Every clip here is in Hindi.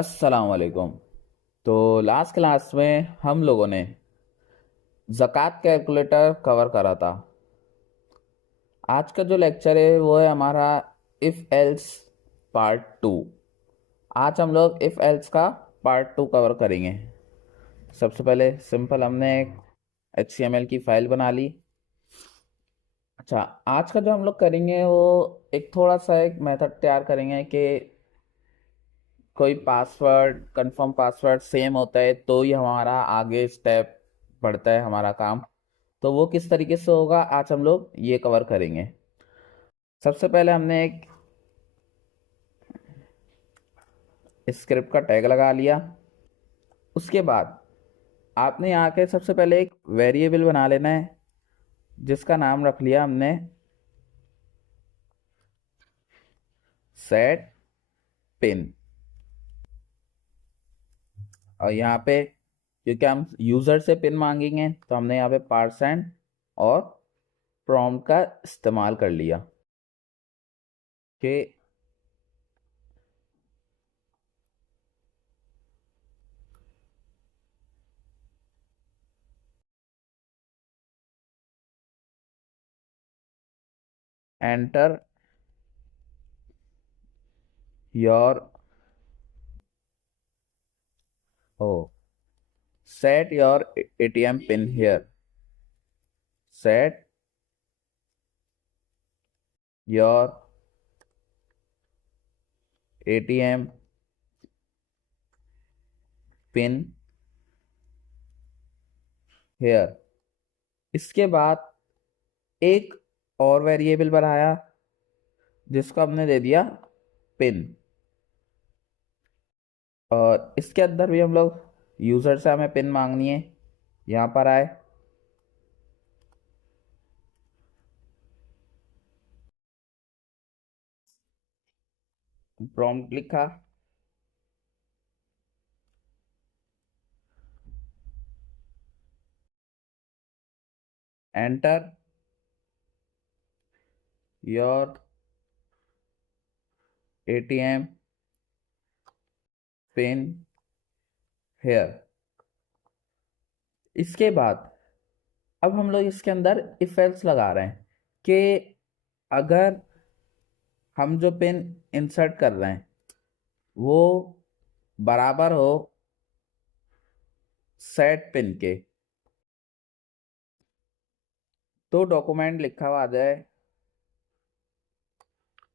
अस्सलाम वालेकुम। तो लास्ट क्लास में हम लोगों ने ज़कात कैलकुलेटर कवर करा था। आज का जो लेक्चर है वो है हमारा इफ़ एल्स पार्ट टू। आज हम लोग इफ़ एल्स का पार्ट टू कवर करेंगे। सबसे पहले सिंपल हमने एक HTML की फाइल बना ली। अच्छा, आज का जो हम लोग करेंगे वो एक थोड़ा सा एक मेथड तैयार करेंगे कि कोई पासवर्ड कंफर्म पासवर्ड सेम होता है तो ही हमारा आगे स्टेप बढ़ता है हमारा काम। तो वो किस तरीके से होगा आज हम लोग ये कवर करेंगे। सबसे पहले हमने एक स्क्रिप्ट का टैग लगा लिया। उसके बाद आपने यहाँ के सबसे पहले एक वेरिएबल बना लेना है जिसका नाम रख लिया हमने सेट पिन। और यहाँ पे क्योंकि हम यूज़र से पिन मांगेंगे तो हमने यहाँ पे % और प्रॉम्प्ट का इस्तेमाल कर लिया कि enter your O set your ATM pin here. Set your ATM pin here. इसके बाद एक और वेरिएबल बनाया जिसको हमने दे दिया पिन। और इसके अंदर भी हम लोग यूज़र से हमें पिन मांगनी है। यहाँ पर आए, प्रॉम्प्ट लिखा, enter your ATM PIN here. इसके बाद अब हम लोग इसके अंदर इफ एल्स लगा रहे हैं कि अगर हम जो पिन इंसर्ट कर रहे हैं वो बराबर हो सेट पिन के, तो डॉक्यूमेंट लिखा हुआ आ जाए।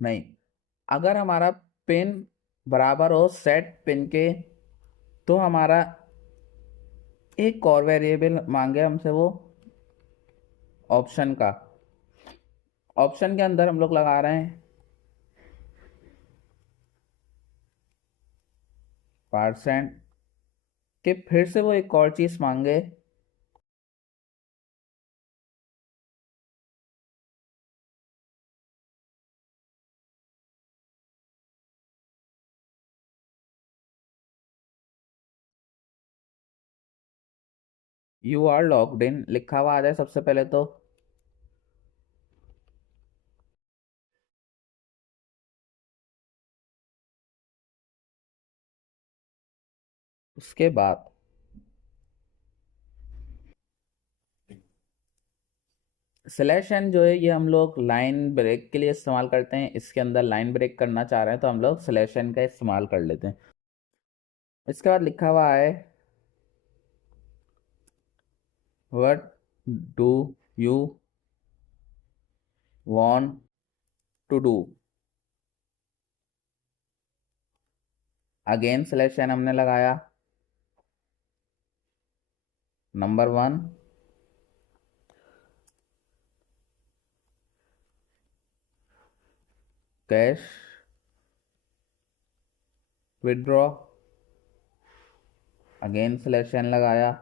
नहीं, अगर हमारा पिन बराबर हो सेट पिन के तो हमारा एक और वेरिएबल मांगे हमसे वो ऑप्शन का। ऑप्शन के अंदर हम लोग लगा रहे हैं % कि फिर से वो एक और चीज़ मांगे यू आर लॉग्ड इन लिखा हुआ आ जाए सबसे पहले। तो उसके बाद सिलेक्शन जो है ये हम लोग लाइन ब्रेक के लिए इस्तेमाल करते हैं। इसके अंदर लाइन ब्रेक करना चाह रहे हैं तो हम लोग सिलेक्शन का इस्तेमाल कर लेते हैं। इसके बाद लिखा हुआ है what do you want to do. Again selection हमने लगाया number 1, cash withdraw. Again selection लगाया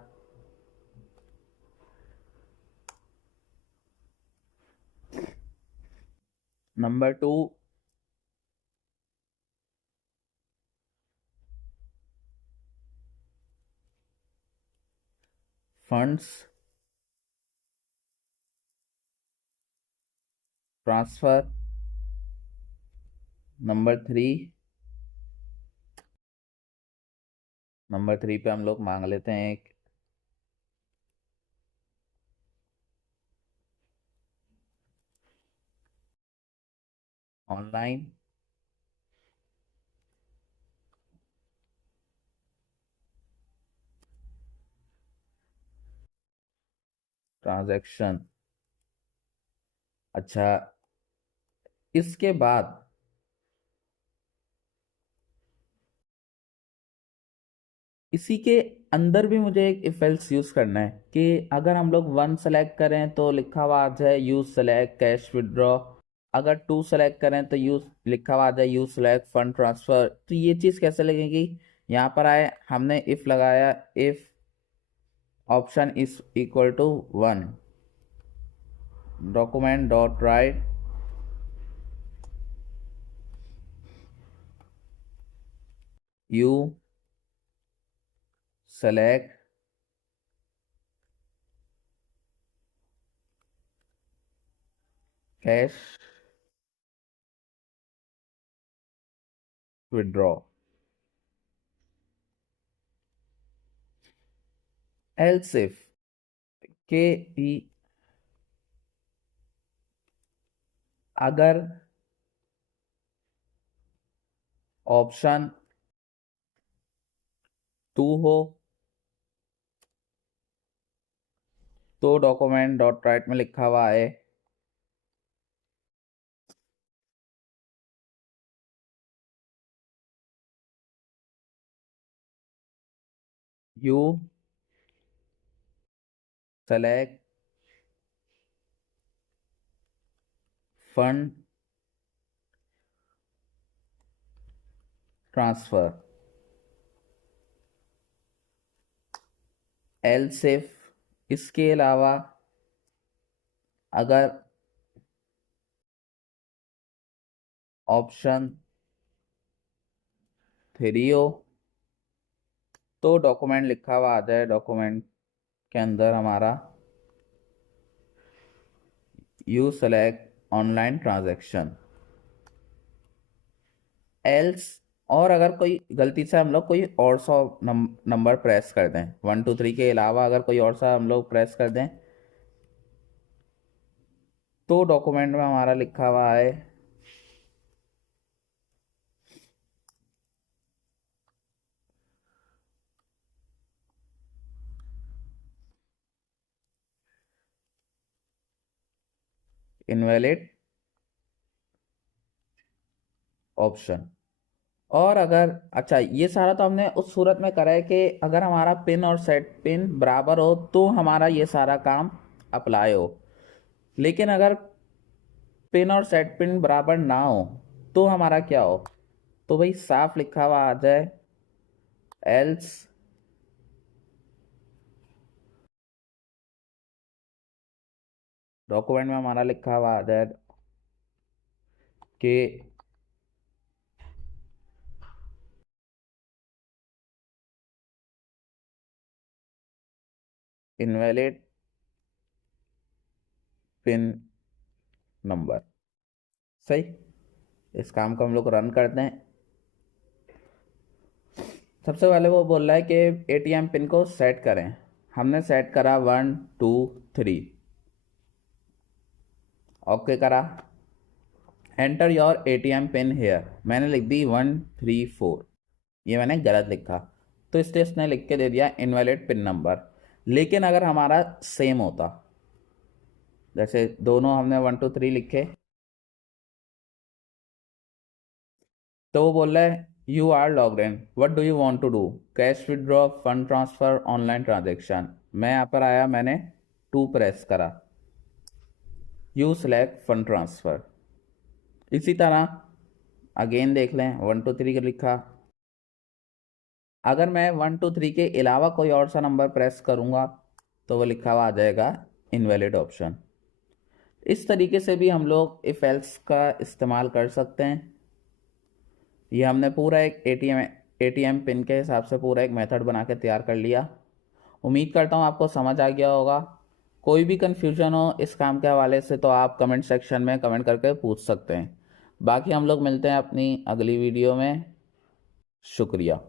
number 2, funds transfer. Number 3, number 3 पे हम लोग मांग लेते हैं एक ऑनलाइन ट्रांजैक्शन। अच्छा, इसके बाद इसी के अंदर भी मुझे एक इफ एल्स यूज करना है कि अगर हम लोग 1 सेलेक्ट करें तो लिखा हुआ आ जाए यूज सेलेक्ट कैश विड्रॉ, अगर 2 सेलेक्ट करें तो यूज लिखा हुआ आ जाए यूज सेलेक्ट फंड ट्रांसफर। तो ये चीज कैसे लगेगी? यहाँ पर आए, हमने इफ लगाया, if option is equal to 1, document dot write you select cash withdraw. Else if के ही अगर ऑप्शन 2 हो तो डॉक्यूमेंट डॉट राइट में लिखा हुआ है you select fund transfer. Else if इसके अलावा अगर ऑप्शन 3 हो तो डॉक्यूमेंट लिखा हुआ आ जाए, डॉक्यूमेंट के अंदर हमारा you select online transaction. Else, और अगर कोई गलती से हम लोग कोई और सा नंबर प्रेस कर दें, 1 2 3 के अलावा अगर कोई और सा हम लोग प्रेस कर दें तो डॉक्यूमेंट में हमारा लिखा हुआ है इनवैलिड ऑप्शन। और अगर, अच्छा ये सारा तो हमने उस सूरत में करा है कि अगर हमारा पिन और सेट पिन बराबर हो तो हमारा ये सारा काम अप्लाई हो। लेकिन अगर पिन और सेट पिन बराबर ना हो तो हमारा क्या हो? तो भाई साफ लिखा हुआ आ जाए एल्स डॉक्यूमेंट में हमारा लिखा हुआ आ जाए कि इनवैलिड पिन नंबर। सही। इस काम को हम लोग रन करते हैं। सबसे पहले वो बोल रहा है कि एटीएम पिन को सेट करें। हमने सेट करा 1 2 3, ओके करा। Enter your ATM PIN here, मैंने लिख दी 1 3 4, ये मैंने गलत लिखा तो इसलिए इसने लिख के दे दिया इनवैलिड पिन नंबर। लेकिन अगर हमारा सेम होता, जैसे दोनों हमने 1 2 3 लिखे, तो वो बोल रहा है you are logged in, what do you want to do, cash withdraw fund transfer online transaction. मैं यहाँ पर आया, मैंने 2 प्रेस करा, यू सेलेक्ट फंड ट्रांसफर। इसी तरह अगेन देख लें, 1 2 3 का लिखा, अगर मैं 1 2 3 के अलावा कोई और सा नंबर प्रेस करूँगा तो वो लिखा हुआ आ जाएगा इनवैलिड ऑप्शन। इस तरीके से भी हम लोग इफ एल्स का इस्तेमाल कर सकते हैं। ये हमने पूरा एक एटीएम पिन के हिसाब से पूरा एक मेथड बना के तैयार कर लिया। उम्मीद करता हूँ आपको समझ आ गया होगा। कोई भी कन्फ्यूजन हो इस काम के हवाले से तो आप कमेंट सेक्शन में कमेंट करके पूछ सकते हैं। बाकी हम लोग मिलते हैं अपनी अगली वीडियो में। शुक्रिया।